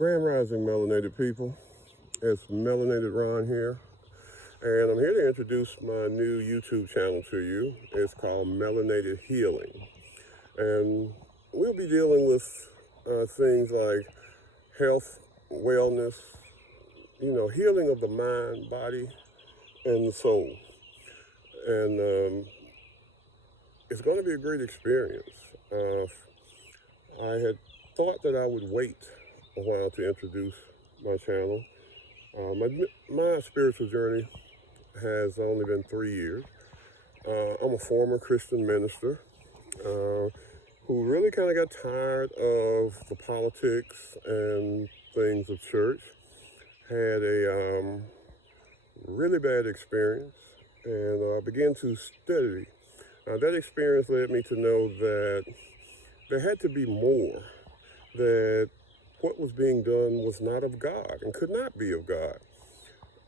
Grand Rising Melanated people. It's Melanated Ron here, and I'm here to introduce my new YouTube channel to you. It's called Melanated Healing, and we'll be dealing with things like health, wellness, healing of the mind, body, and the soul. And it's going to be a great experience. I had thought that I would wait a while to introduce my channel. My spiritual journey has only been 3 years. I'm a former Christian minister who really kind of got tired of the politics and things of church. Had a really bad experience and began to study. That experience led me to know that there had to be more, that what was being done was not of God and could not be of God.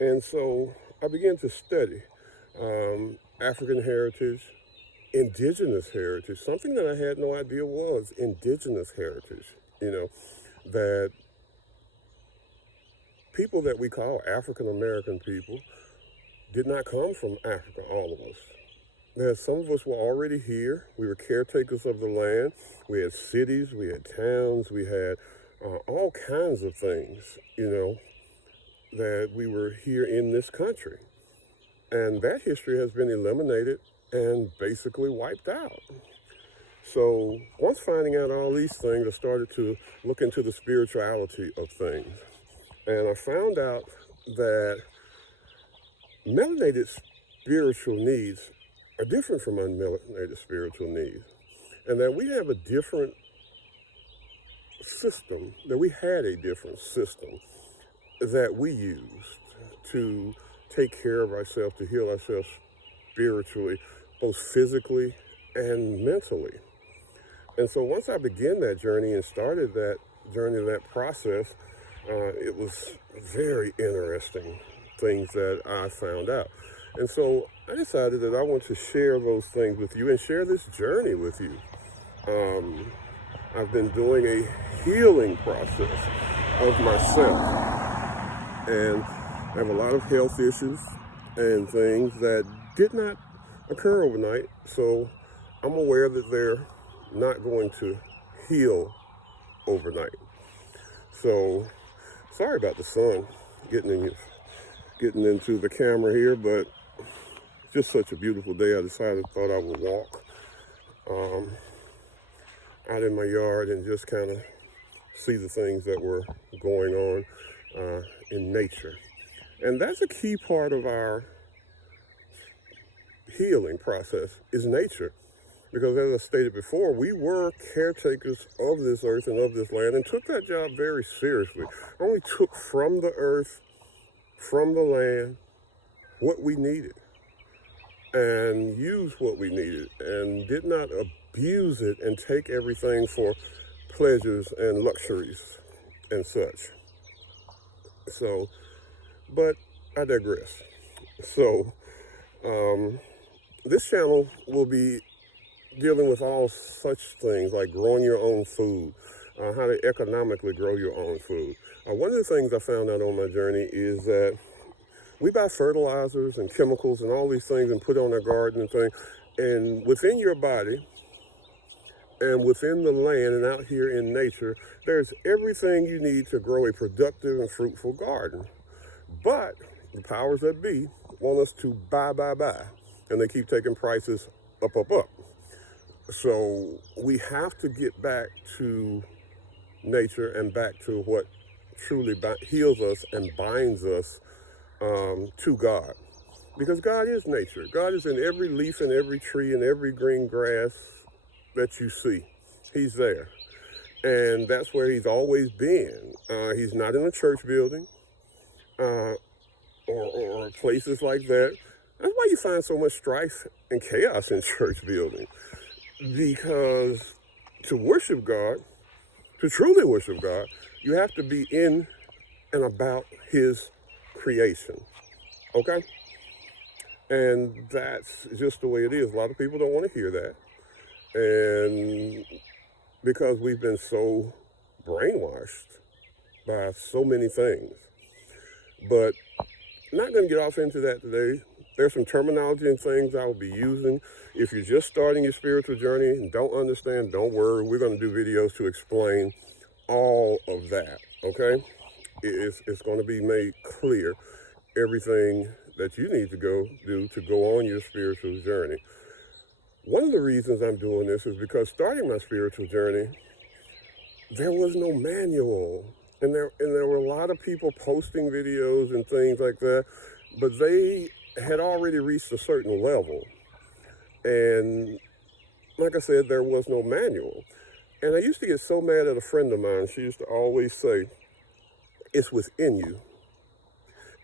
And so I began to study African heritage, indigenous heritage, something that I had no idea was indigenous heritage, that people that we call African American people did not come from Africa, all of us. That some of us were already here. We were caretakers of the land. We had cities, we had towns, we had all kinds of things, that we were here in this country. And that history has been eliminated and basically wiped out. So once finding out all these things, I started to look into the spirituality of things. And I found out that melanated spiritual needs are different from unmelanated spiritual needs. And that we have a different system, that we had a different system that we used to take care of ourselves, to heal ourselves spiritually, both physically and mentally. And so once I began that journey and started that journey, that process, it was very interesting things that I found out. And so I decided that I want to share those things with you and share this journey with you. I've been doing a healing process of myself, and I have a lot of health issues and things that did not occur overnight, so I'm aware that they're not going to heal overnight. So sorry about the sun getting into the camera here, but just such a beautiful day. I thought I would walk out in my yard and just kind of see the things that were going on in nature. And that's a key part of our healing process, is nature. Because as I stated before, we were caretakers of this earth and of this land and took that job very seriously. Only took from the earth, from the land, what we needed and used what we needed and did not abuse it and take everything for pleasures and luxuries and such. So, but I digress. So, this channel will be dealing with all such things like growing your own food, how to economically grow your own food. One of the things I found out on my journey is that we buy fertilizers and chemicals and all these things and put on our garden and things. And within your body and within the land and out here in nature, there's everything you need to grow a productive and fruitful garden. But the powers that be want us to buy. And they keep taking prices up. So we have to get back to nature and back to what truly heals us and binds us to God. Because God is nature. God is in every leaf and every tree and every green grass that you see. He's there. And that's where he's always been. He's not in a church building or places like that. That's why you find so much strife and chaos in church buildings. Because to worship God, to truly worship God, you have to be in and about his creation. Okay? And that's just the way it is. A lot of people don't want to hear that. And because we've been so brainwashed by so many things. But not going to get off into that today. There's some terminology and things I will be using. If you're just starting your spiritual journey and don't understand, don't worry. We're going to do videos to explain all of that, okay? It's going to be made clear, everything that you need to go do to go on your spiritual journey. One of the reasons I'm doing this is because starting my spiritual journey, there was no manual. And there were a lot of people posting videos and things like that, but they had already reached a certain level. And like I said, there was no manual. And I used to get so mad at a friend of mine. She used to always say, it's within you.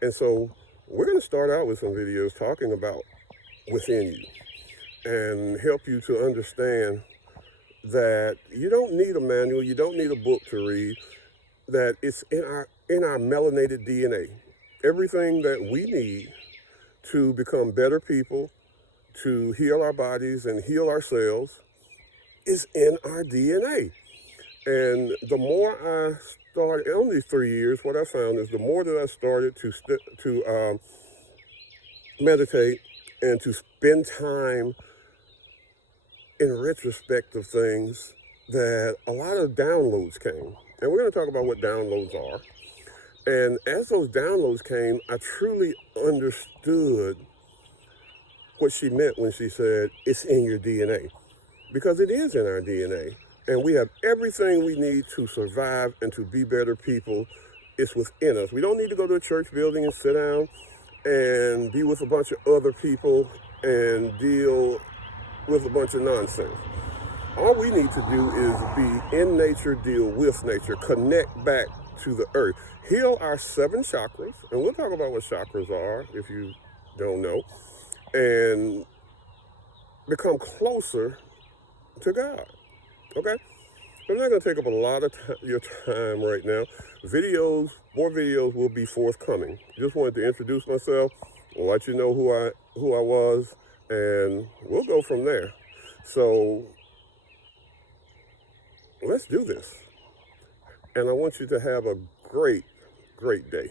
And so we're going to start out with some videos talking about within you and help you to understand that you don't need a manual, you don't need a book to read, that it's in our melanated DNA. Everything that we need to become better people, to heal our bodies and heal ourselves is in our DNA. And the more I started, in only 3 years, what I found is the more that I started to meditate and to spend time in retrospect of things, that a lot of downloads came. And we're going to talk about what downloads are. And as those downloads came, I truly understood what she meant when she said, it's in your DNA. Because it is in our DNA. And we have everything we need to survive and to be better people. It's within us. We don't need to go to a church building and sit down and be with a bunch of other people and deal with a bunch of nonsense. All we need to do is be in nature, deal with nature, connect back to the earth, heal our 7 chakras, and we'll talk about what chakras are if you don't know, and become closer to God, okay? I'm not going to take up a lot of your time right now. More videos will be forthcoming. Just wanted to introduce myself, let you know who I was, and we'll go from there. So let's do this. And I want you to have a great, great day.